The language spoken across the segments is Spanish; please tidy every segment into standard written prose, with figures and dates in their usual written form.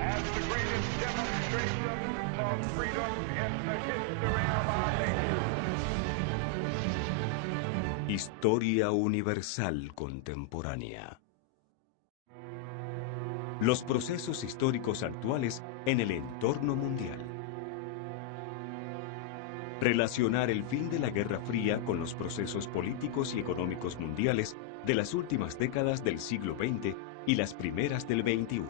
As the greatest demonstration for freedom in the history of our nation. Historia universal contemporánea. Los procesos históricos actuales en el entorno mundial. Relacionar el fin de la Guerra Fría con los procesos políticos y económicos mundiales de las últimas décadas del siglo XX y las primeras del XXI.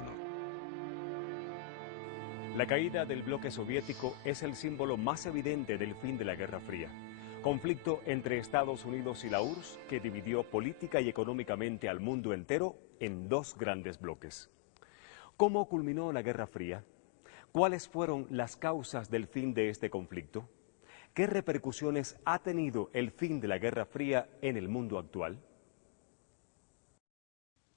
La caída del bloque soviético es el símbolo más evidente del fin de la Guerra Fría. Conflicto entre Estados Unidos y la URSS que dividió política y económicamente al mundo entero en dos grandes bloques. ¿Cómo culminó la Guerra Fría? ¿Cuáles fueron las causas del fin de este conflicto? ¿Qué repercusiones ha tenido el fin de la Guerra Fría en el mundo actual?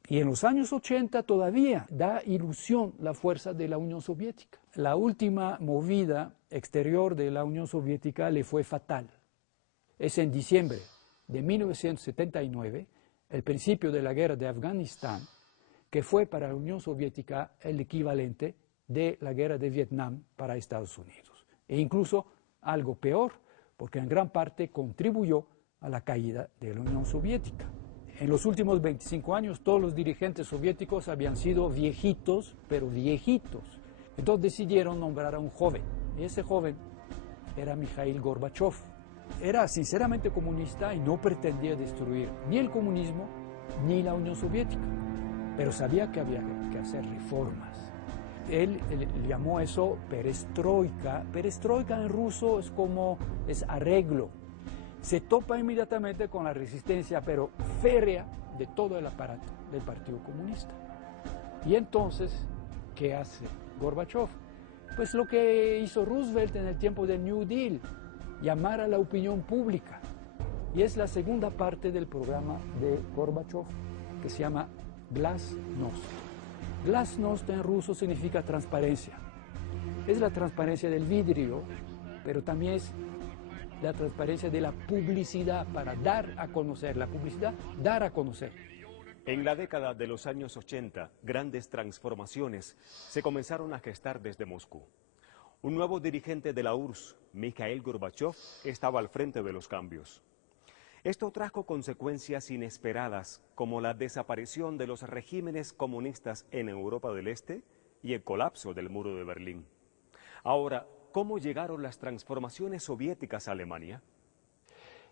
Y en los años 80 todavía da ilusión la fuerza de la Unión Soviética. La última movida exterior de la Unión Soviética le fue fatal. Es en diciembre de 1979, el principio de la guerra de Afganistán, que fue para la Unión Soviética el equivalente de la guerra de Vietnam para Estados Unidos. E incluso algo peor, porque en gran parte contribuyó a la caída de la Unión Soviética. En los últimos 25 años todos los dirigentes soviéticos habían sido viejitos, pero viejitos. Entonces decidieron nombrar a un joven, y ese joven era Mikhail Gorbachev. Era sinceramente comunista y no pretendía destruir ni el comunismo ni la Unión Soviética, pero sabía que había que hacer reformas. Él llamó eso perestroika. Perestroika en ruso es arreglo. Se topa inmediatamente con la resistencia, pero férrea, de todo el aparato del Partido Comunista. Y entonces, ¿qué hace Gorbachev? Pues lo que hizo Roosevelt en el tiempo del New Deal, llamar a la opinión pública. Y es la segunda parte del programa de Gorbachev, que se llama Glasnost. Glasnost en ruso significa transparencia. Es la transparencia del vidrio, pero también es la transparencia de la publicidad para dar a conocer. La publicidad, dar a conocer. En la década de los años 80, grandes transformaciones se comenzaron a gestar desde Moscú. Un nuevo dirigente de la URSS, Mikhail Gorbachev, estaba al frente de los cambios. Esto trajo consecuencias inesperadas, como la desaparición de los regímenes comunistas en Europa del Este y el colapso del muro de Berlín. Ahora, ¿cómo llegaron las transformaciones soviéticas a Alemania?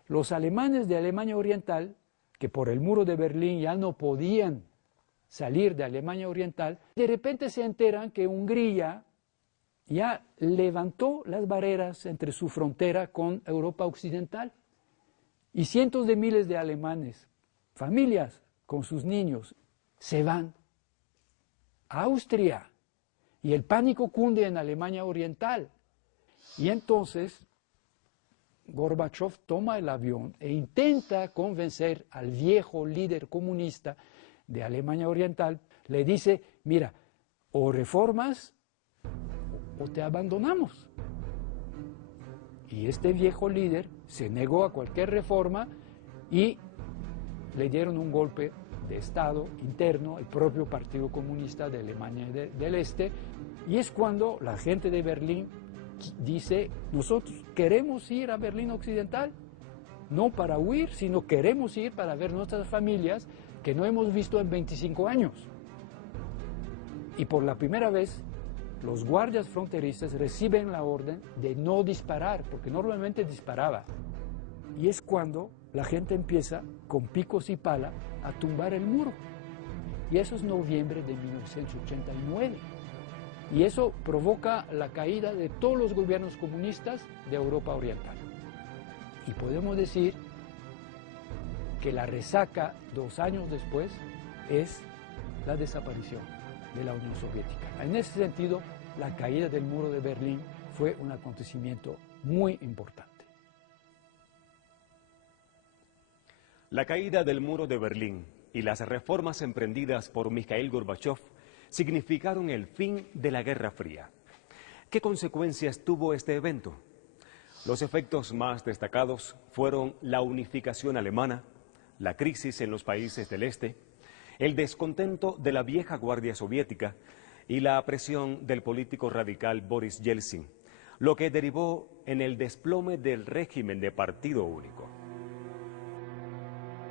Los alemanes de Alemania Oriental, que por el muro de Berlín ya no podían salir de Alemania Oriental, de repente se enteran que Hungría ya levantó las barreras entre su frontera con Europa Occidental. Y cientos de miles de alemanes, familias con sus niños, se van a Austria. Y el pánico cunde en Alemania Oriental. Y entonces Gorbachev toma el avión e intenta convencer al viejo líder comunista de Alemania Oriental. Le dice, mira, o reformas o te abandonamos. Y este viejo líder se negó a cualquier reforma y le dieron un golpe de Estado interno, el propio Partido Comunista de Alemania del Este, y es cuando la gente de Berlín dice, nosotros queremos ir a Berlín Occidental, no para huir, sino queremos ir para ver nuestras familias que no hemos visto en 25 años. Y por la primera vez, los guardias fronterizos reciben la orden de no disparar, porque normalmente disparaba. Y es cuando la gente empieza, con picos y pala, a tumbar el muro. Y eso es noviembre de 1989. Y eso provoca la caída de todos los gobiernos comunistas de Europa Oriental. Y podemos decir que la resaca 2 años después es la desaparición de la Unión Soviética. En ese sentido, la caída del muro de Berlín fue un acontecimiento muy importante. La caída del muro de Berlín y las reformas emprendidas por Mikhail Gorbachev significaron el fin de la Guerra Fría. ¿Qué consecuencias tuvo este evento? Los efectos más destacados fueron la unificación alemana, la crisis en los países del este, el descontento de la vieja guardia soviética y la presión del político radical Boris Yeltsin, lo que derivó en el desplome del régimen de partido único.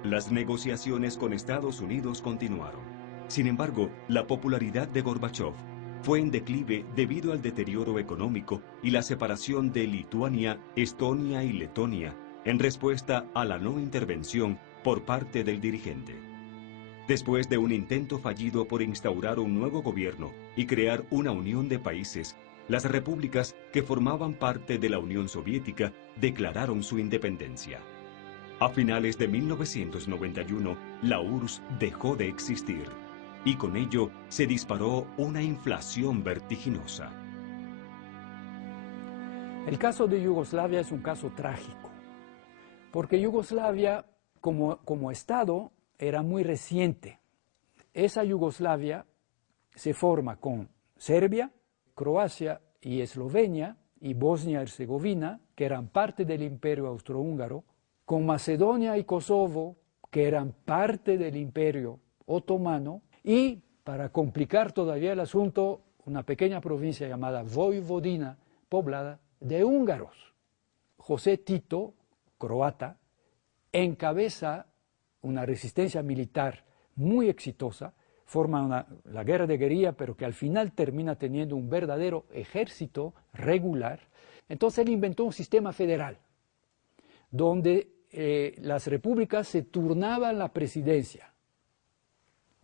Las negociaciones con Estados Unidos continuaron. Sin embargo, la popularidad de Gorbachov fue en declive debido al deterioro económico y la separación de Lituania, Estonia y Letonia en respuesta a la no intervención por parte del dirigente. Después de un intento fallido por instaurar un nuevo gobierno y crear una unión de países, las repúblicas que formaban parte de la Unión Soviética declararon su independencia. A finales de 1991, la URSS dejó de existir y con ello se disparó una inflación vertiginosa. El caso de Yugoslavia es un caso trágico, porque Yugoslavia como Estado era muy reciente. Esa Yugoslavia se forma con Serbia, Croacia y Eslovenia y Bosnia-Herzegovina, que eran parte del Imperio Austrohúngaro, con Macedonia y Kosovo, que eran parte del Imperio Otomano, y, para complicar todavía el asunto, una pequeña provincia llamada Vojvodina, poblada de húngaros. José Tito, croata, encabeza una resistencia militar muy exitosa, forma la guerra de guerrilla, pero que al final termina teniendo un verdadero ejército regular. Entonces él inventó un sistema federal, donde las repúblicas se turnaban la presidencia.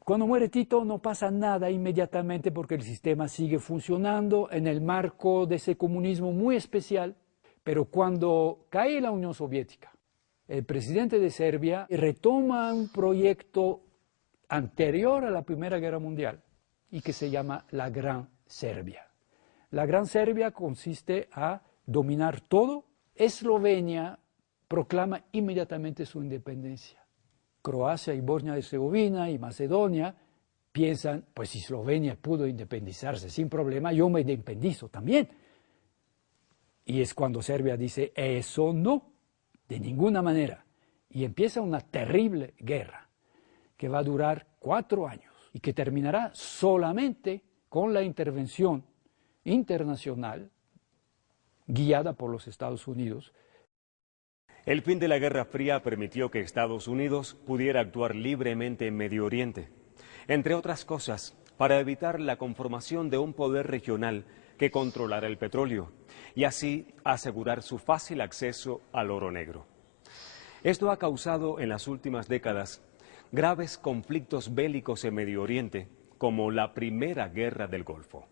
Cuando muere Tito no pasa nada inmediatamente porque el sistema sigue funcionando en el marco de ese comunismo muy especial, pero cuando cae la Unión Soviética, el presidente de Serbia retoma un proyecto anterior a la Primera Guerra Mundial y que se llama la Gran Serbia. La Gran Serbia consiste a dominar todo. Eslovenia proclama inmediatamente su independencia. Croacia y Bosnia-Herzegovina y Macedonia piensan, pues si Eslovenia pudo independizarse sin problema, yo me independizo también. Y es cuando Serbia dice, eso no, de ninguna manera. Y empieza una terrible guerra que va a durar 4 años y que terminará solamente con la intervención internacional guiada por los Estados Unidos. El fin de la Guerra Fría permitió que Estados Unidos pudiera actuar libremente en Medio Oriente, entre otras cosas, para evitar la conformación de un poder regional que controlara el petróleo y así asegurar su fácil acceso al oro negro. Esto ha causado en las últimas décadas graves conflictos bélicos en Medio Oriente, como la Primera Guerra del Golfo.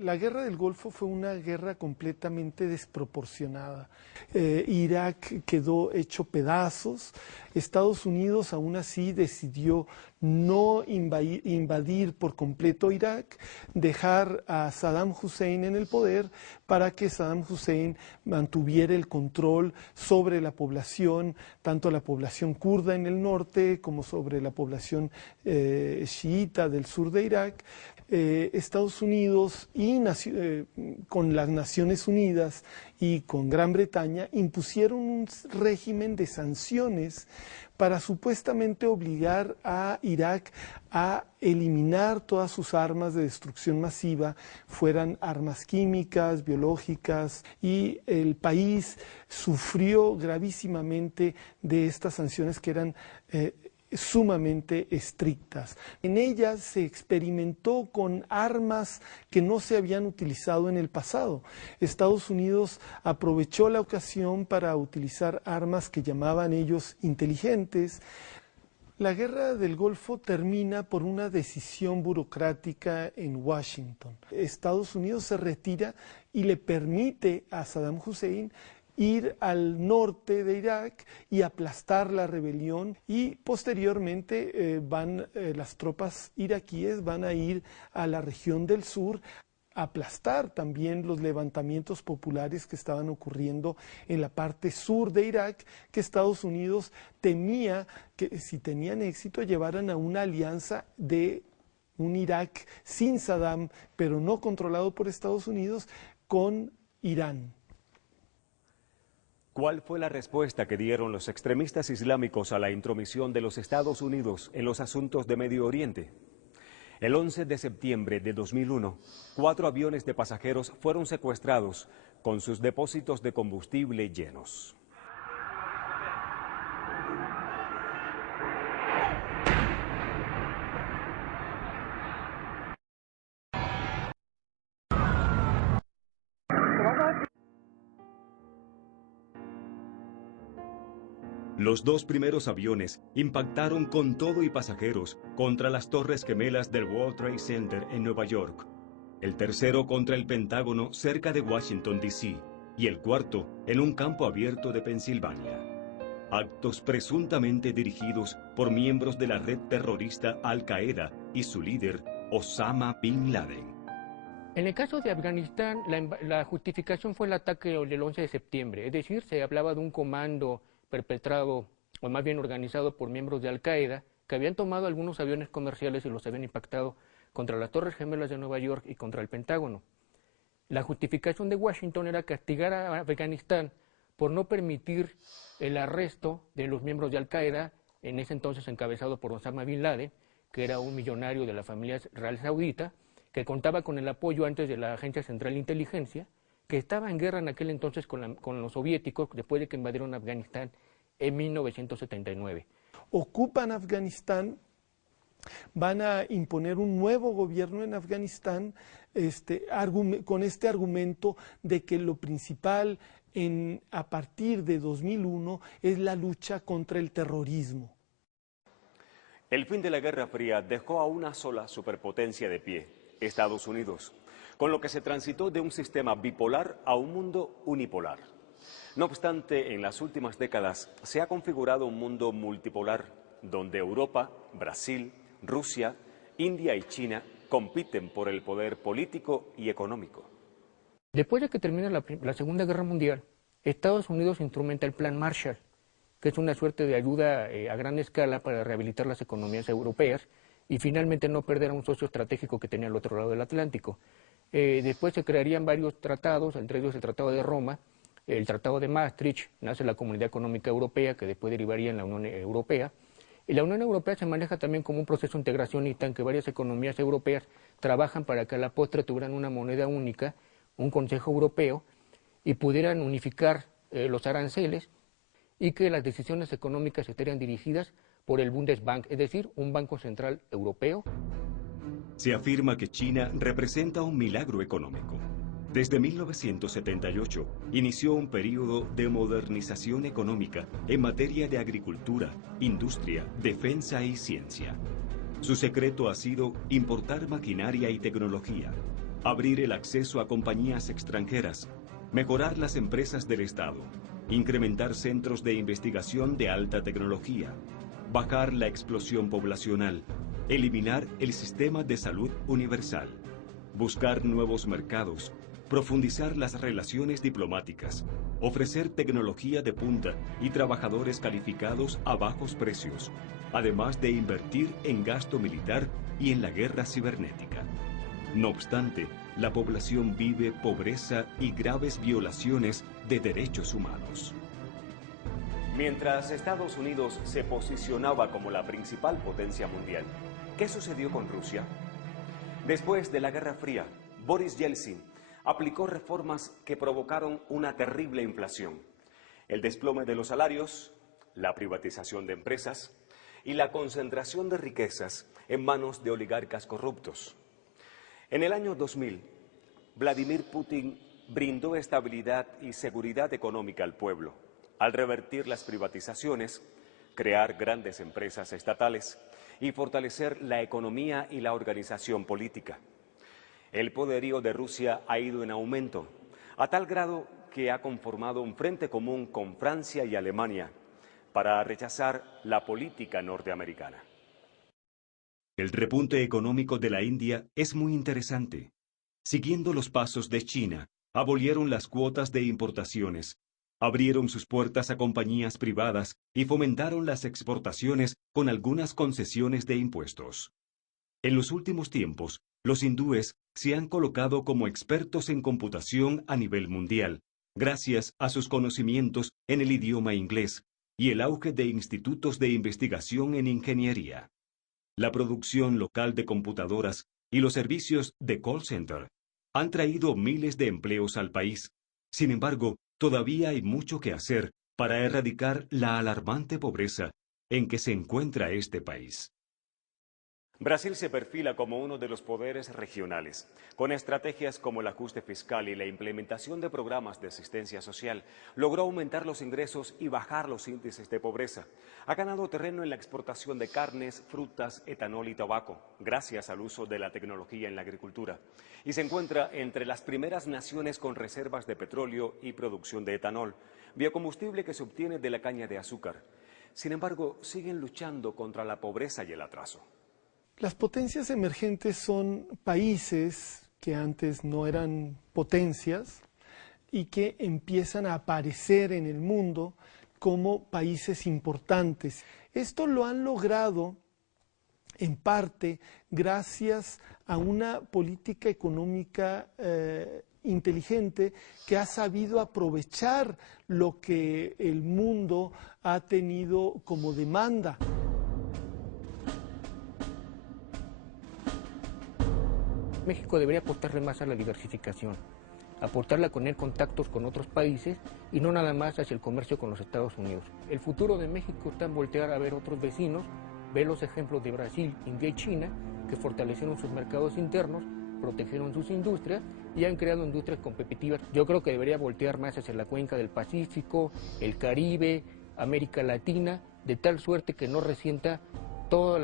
La guerra del Golfo fue una guerra completamente desproporcionada. Irak quedó hecho pedazos. Estados Unidos aún así decidió no invadir por completo Irak, dejar a Saddam Hussein en el poder para que Saddam Hussein mantuviera el control sobre la población, tanto la población kurda en el norte como sobre la población chiita del sur de Irak. Estados Unidos y con las Naciones Unidas y con Gran Bretaña impusieron un régimen de sanciones para supuestamente obligar a Irak a eliminar todas sus armas de destrucción masiva, fueran armas químicas, biológicas, y el país sufrió gravísimamente de estas sanciones que eran sumamente estrictas. En ellas se experimentó con armas que no se habían utilizado en el pasado. Estados Unidos aprovechó la ocasión para utilizar armas que llamaban ellos inteligentes. La guerra del Golfo termina por una decisión burocrática en Washington. Estados Unidos se retira y le permite a Saddam Hussein ir al norte de Irak y aplastar la rebelión, y posteriormente las tropas iraquíes van a ir a la región del sur a aplastar también los levantamientos populares que estaban ocurriendo en la parte sur de Irak, que Estados Unidos temía que si tenían éxito llevaran a una alianza de un Irak sin Saddam, pero no controlado por Estados Unidos, con Irán. ¿Cuál fue la respuesta que dieron los extremistas islámicos a la intromisión de los Estados Unidos en los asuntos de Medio Oriente? El 11 de septiembre de 2001, 4 aviones de pasajeros fueron secuestrados con sus depósitos de combustible llenos. Los 2 primeros aviones impactaron con todo y pasajeros contra las Torres Gemelas del World Trade Center en Nueva York. El tercero contra el Pentágono cerca de Washington, D.C. y el cuarto en un campo abierto de Pensilvania. Actos presuntamente dirigidos por miembros de la red terrorista Al-Qaeda y su líder, Osama Bin Laden. En el caso de Afganistán, la justificación fue el ataque del 11 de septiembre, es decir, se hablaba de un comando perpetrado, o más bien organizado por miembros de Al-Qaeda, que habían tomado algunos aviones comerciales y los habían impactado contra las Torres Gemelas de Nueva York y contra el Pentágono. La justificación de Washington era castigar a Afganistán por no permitir el arresto de los miembros de Al-Qaeda, en ese entonces encabezado por Osama Bin Laden, que era un millonario de la familia real saudita, que contaba con el apoyo antes de la Agencia Central de Inteligencia, que estaba en guerra en aquel entonces con los soviéticos después de que invadieron Afganistán en 1979. Ocupan Afganistán, van a imponer un nuevo gobierno en Afganistán con este argumento de que lo principal a partir de 2001 es la lucha contra el terrorismo. El fin de la Guerra Fría dejó a una sola superpotencia de pie, Estados Unidos, con lo que se transitó de un sistema bipolar a un mundo unipolar. No obstante, en las últimas décadas se ha configurado un mundo multipolar, donde Europa, Brasil, Rusia, India y China compiten por el poder político y económico. Después de que termina la Segunda Guerra Mundial, Estados Unidos instrumenta el Plan Marshall, que es una suerte de ayuda a gran escala para rehabilitar las economías europeas y finalmente no perder a un socio estratégico que tenía al otro lado del Atlántico. Después se crearían varios tratados, entre ellos el Tratado de Roma, el Tratado de Maastricht, nace la Comunidad Económica Europea, que después derivaría en la Unión Europea. Y la Unión Europea se maneja también como un proceso integracionista en que varias economías europeas trabajan para que a la postre tuvieran una moneda única, un Consejo Europeo, y pudieran unificar los aranceles y que las decisiones económicas estarían dirigidas por el Bundesbank, es decir, un banco central europeo. Se afirma que China representa un milagro económico. Desde 1978 inició un periodo de modernización económica en materia de agricultura, industria, defensa y ciencia. Su secreto ha sido importar maquinaria y tecnología, abrir el acceso a compañías extranjeras, mejorar las empresas del Estado, incrementar centros de investigación de alta tecnología, bajar la explosión poblacional, eliminar el sistema de salud universal, buscar nuevos mercados, profundizar las relaciones diplomáticas, ofrecer tecnología de punta y trabajadores calificados a bajos precios, además de invertir en gasto militar y en la guerra cibernética. No obstante, la población vive pobreza y graves violaciones de derechos humanos. Mientras Estados Unidos se posicionaba como la principal potencia mundial, ¿qué sucedió con Rusia? Después de la Guerra Fría, Boris Yeltsin aplicó reformas que provocaron una terrible inflación, el desplome de los salarios, la privatización de empresas y la concentración de riquezas en manos de oligarcas corruptos. En el año 2000, Vladimir Putin brindó estabilidad y seguridad económica al pueblo, al revertir las privatizaciones, crear grandes empresas estatales y fortalecer la economía y la organización política. El poderío de Rusia ha ido en aumento, a tal grado que ha conformado un frente común con Francia y Alemania para rechazar la política norteamericana. El repunte económico de la India es muy interesante. Siguiendo los pasos de China, abolieron las cuotas de importaciones, abrieron sus puertas a compañías privadas y fomentaron las exportaciones con algunas concesiones de impuestos. En los últimos tiempos, los hindúes se han colocado como expertos en computación a nivel mundial gracias a sus conocimientos en el idioma inglés y el auge de institutos de investigación en ingeniería. La producción local de computadoras y los servicios de call center han traído miles de empleos al país. Sin embargo, todavía hay mucho que hacer para erradicar la alarmante pobreza en que se encuentra este país. Brasil se perfila como uno de los poderes regionales, con estrategias como el ajuste fiscal y la implementación de programas de asistencia social. Logró aumentar los ingresos y bajar los índices de pobreza. Ha ganado terreno en la exportación de carnes, frutas, etanol y tabaco, gracias al uso de la tecnología en la agricultura. Y se encuentra entre las primeras naciones con reservas de petróleo y producción de etanol, biocombustible que se obtiene de la caña de azúcar. Sin embargo, siguen luchando contra la pobreza y el atraso. Las potencias emergentes son países que antes no eran potencias y que empiezan a aparecer en el mundo como países importantes. Esto lo han logrado en parte gracias a una política económica inteligente que ha sabido aprovechar lo que el mundo ha tenido como demanda. México debería apostarle más a la diversificación, aportarle a tener contactos con otros países y no nada más hacia el comercio con los Estados Unidos. El futuro de México está en voltear a ver otros vecinos, ver los ejemplos de Brasil, India y China, que fortalecieron sus mercados internos, protegieron sus industrias y han creado industrias competitivas. Yo creo que debería voltear más hacia la cuenca del Pacífico, el Caribe, América Latina, de tal suerte que no resienta todos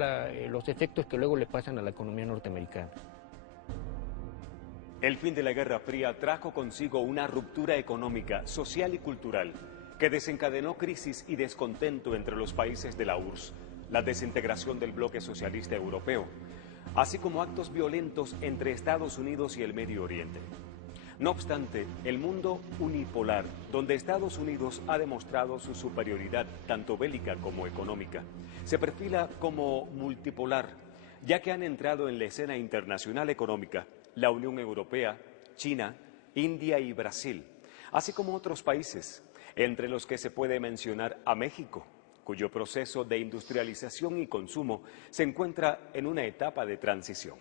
los efectos que luego le pasan a la economía norteamericana. El fin de la Guerra Fría trajo consigo una ruptura económica, social y cultural que desencadenó crisis y descontento entre los países de la URSS, la desintegración del bloque socialista europeo, así como actos violentos entre Estados Unidos y el Medio Oriente. No obstante, el mundo unipolar, donde Estados Unidos ha demostrado su superioridad tanto bélica como económica, se perfila como multipolar, ya que han entrado en la escena internacional económica la Unión Europea, China, India y Brasil, así como otros países, entre los que se puede mencionar a México, cuyo proceso de industrialización y consumo se encuentra en una etapa de transición.